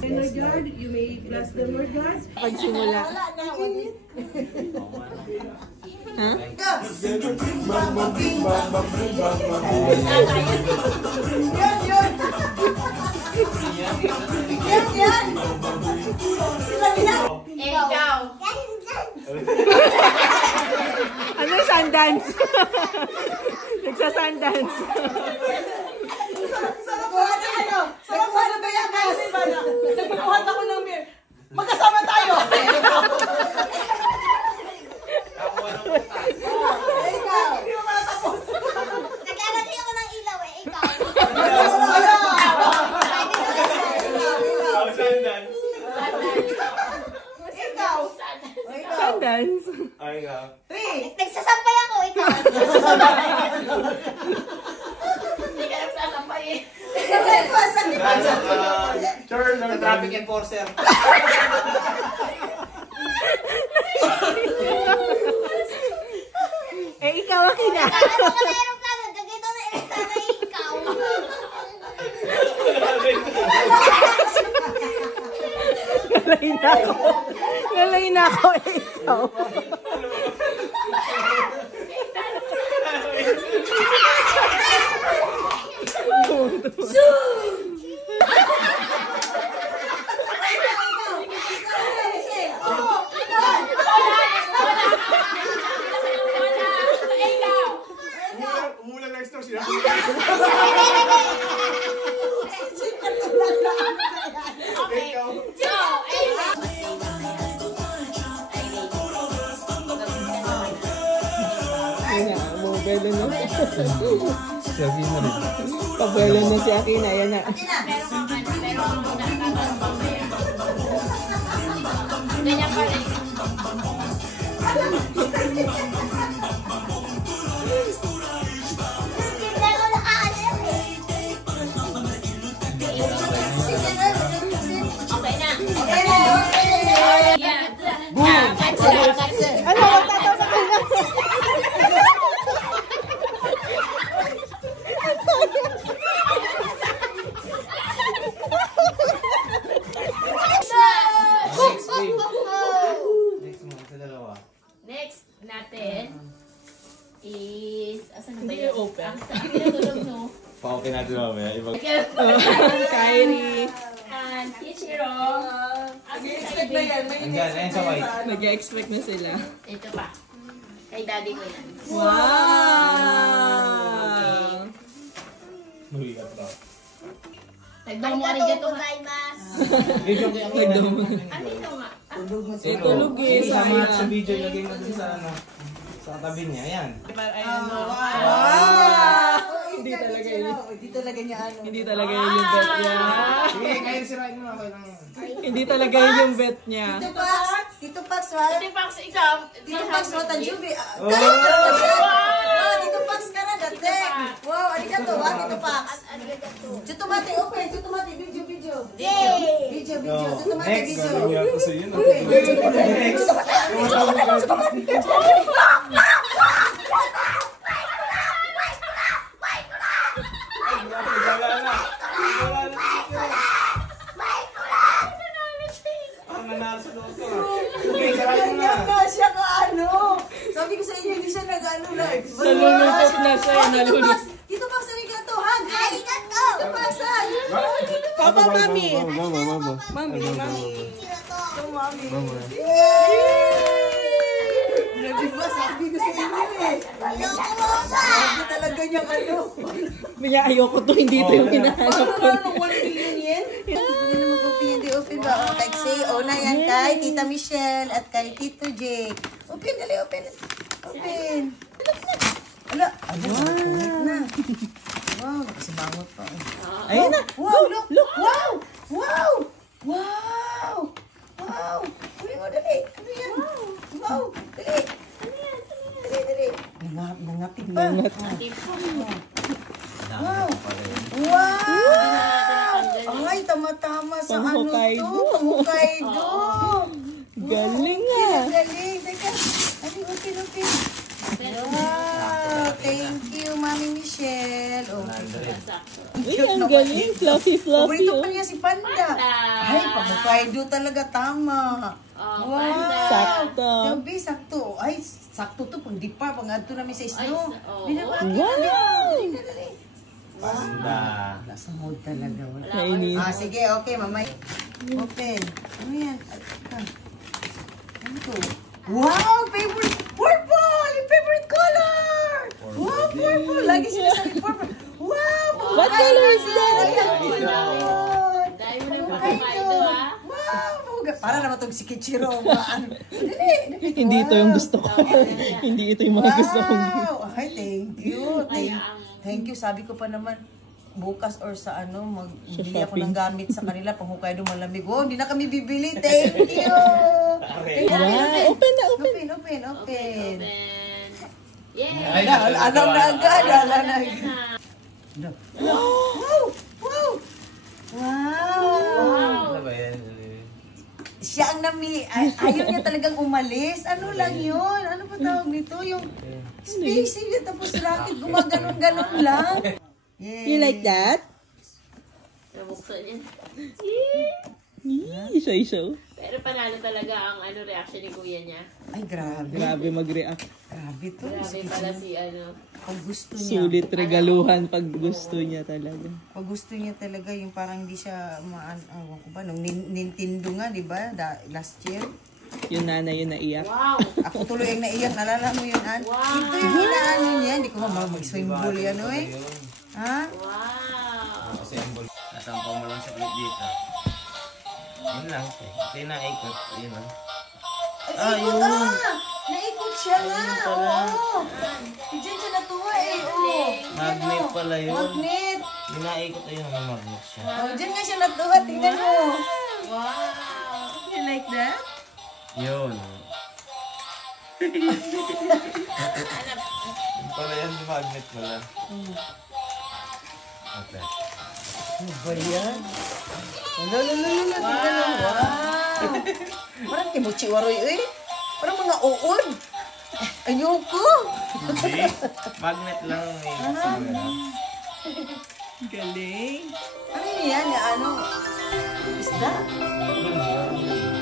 Lord God, you may bless them, Lord God. Pagsimula. Ha? Yan! Ikaw! Ano yung sundance? Nagsa-sundance. Sarap na ba yan? Nagbubuhat ako ng beer. Magkasama tayo! Ikaw! Hindi mo matatapos. Naglalagay ako ng ilaw eh, ikaw. Sundance. Nagsasampay ako, ikaw. Hindi ka nagsasampay eh. Traffic enforcer. Eh, ikaw ang kina. Ano ka na aeroplano? Gagawin na aeroplano eh, ikaw. Ngalay na ako. Ngalay na ako, eh, ikaw. Umulan na extra siya. Pabelo na. Pabelo na si Akina. Ayan na. Ganyan pa rin. Okay na. Ano? Magtatawa ka na. Next natin is asan na ba Hindi yun? open. Ang pinatulog no? Pa-okay natin mamaya. Kyrie. And Kichiro. Nag-expect na yan. Andyan, ayun sa white. Nag-expect na sila. Ito pa. Kay daddy ko yan. Wow! Huli ka pa. Nagdomo ka rin dito. Nagdomo. Ano ito nga? Tulog eh. Sama sa video, lagay mo dun sa ano. Sa tabi niya, yan. Hindi talaga yun. Hindi talaga niya ano. Hindi talaga yun yung bet niya. Sige, kayo sirain mo. Okay lang yan. Hindi talaga yun yung bet niya. Tito Pax, wala. Ito pa ikaw. Tito Pax, wala Jubi. Oh! Tito Pax ka na, dati. Wow, arigato, ha, Tito Pax. Chutumate, open. Chutumate, video. Video. Chutumate, Next. video. Next. Siya ka ano. Sabi ko sa inyo, hindi siya nag-ano lang. Nalulungkot na siya. Nalulungkot. Dito Pax, arigato, ha? Arigato. Dito Pax, ha? Papa, mami. Mami. Ito, mami. Diba, sabi ko sa inyo eh. Sabi talaga niyang ano. Maya, ayoko to. Hindi to yung hinahanap ko. Ano, 1 million yen? Hindi naman open ba? O, kay say, na yan kay Tita Michelle at kay Tito Jake. Open, dali, open. Open. Ala, na. Wow, nakasibangot pa. Ayun na. Wow, look. Wow. Uli mo, dali. Ano yan? Wow, dali. Dali. Nangapit pa. Wow. Ay, tama-tama sa ano Pang-Hokkaido. to. Pang-Hokkaido. Galing ah. Galing. Teka. Open. Wow. Thank you, Mami Michelle. Oh, Sakto. Uy, ang galing. Fluffy, fluffy. Paborito Oh. pa niya si Panda. Ay, pamukaido talaga, tama. Oh, Wow. Panda. Sakto. Gabi, sakto. Ay, sakto to. Pang di pa, pang adto namin sa snow. Ay, Binabati. Wow. Dali. Panda. Nasa mood talaga. Wala. Kainis. Sige, okay, mamay. Open. Ano yan? Ano to? Wow, favorite. Purple! Yung favorite color! Wow, purple! Lagi sinasabi purple. Wow! What color is that? Dahil mo na Hokkaido, ha? Wow! Para naman itong si Kichiro. Dali! Hindi ito yung gusto ko. Hindi ito yung mga gusto kong. Wow! Ay, thank you. Thank you. Sabi ko pa naman, bukas or sa ano, magbili ako ng gamit sa kanila pang Hokkaido malamig. Wow, hindi na kami bibili. Thank you! Wow, open na, open. Open. Open. Yay! Ay, Alam na agad. Alam na agad. Na. Wow! Wow! Wow! Ano ba yan? Siya ang ayaw niya talagang umalis. Ano lang yun? Ano ba tawag nito? Yung spacing niya tapos rocket gumaganon-ganon lang. Yay. You like that? Nabuksan niya. Show. Pero panalo talaga ang reaction ni kuya niya. Ay, grabe. Grabe mag-react. Grabe to. Grabe pala si Pag gusto niya. Sulit regaluhan pag gusto niya talaga. Pag gusto niya talaga yung parang hindi siya ewan ko ba, nung Nintendo nga, di ba? Last year. Yung nanay yung naiyak. Wow! Ako tuloy ang naiyak. Nalala mo yun, An? Ito yung inaano niya. Hindi ko mag-swing ball yan, eh. Ha? Wow! Symbol. Nasampaw mo lang sa clip dito. Yun lang. Hindi na ikot. Yun lang. Naikot naikot siya nga. Oo. Diyan siya natuwa eh. Oo. Magnet pala yun. Magnet. Dinaikot ayun ang magnet siya. Oh, diyan nga siya natuwa. Tingnan mo. Wow! You like that? Yun. Yun pala yan, magnet pala. Okay. Ano ba yan? Tingnan mo. Wow. Parang timuchi waroy eh. Parang mga uod. Ayoko. Hindi. Magnet lang eh. Galing. Ano yan? Ano? Isda? Yun, yun.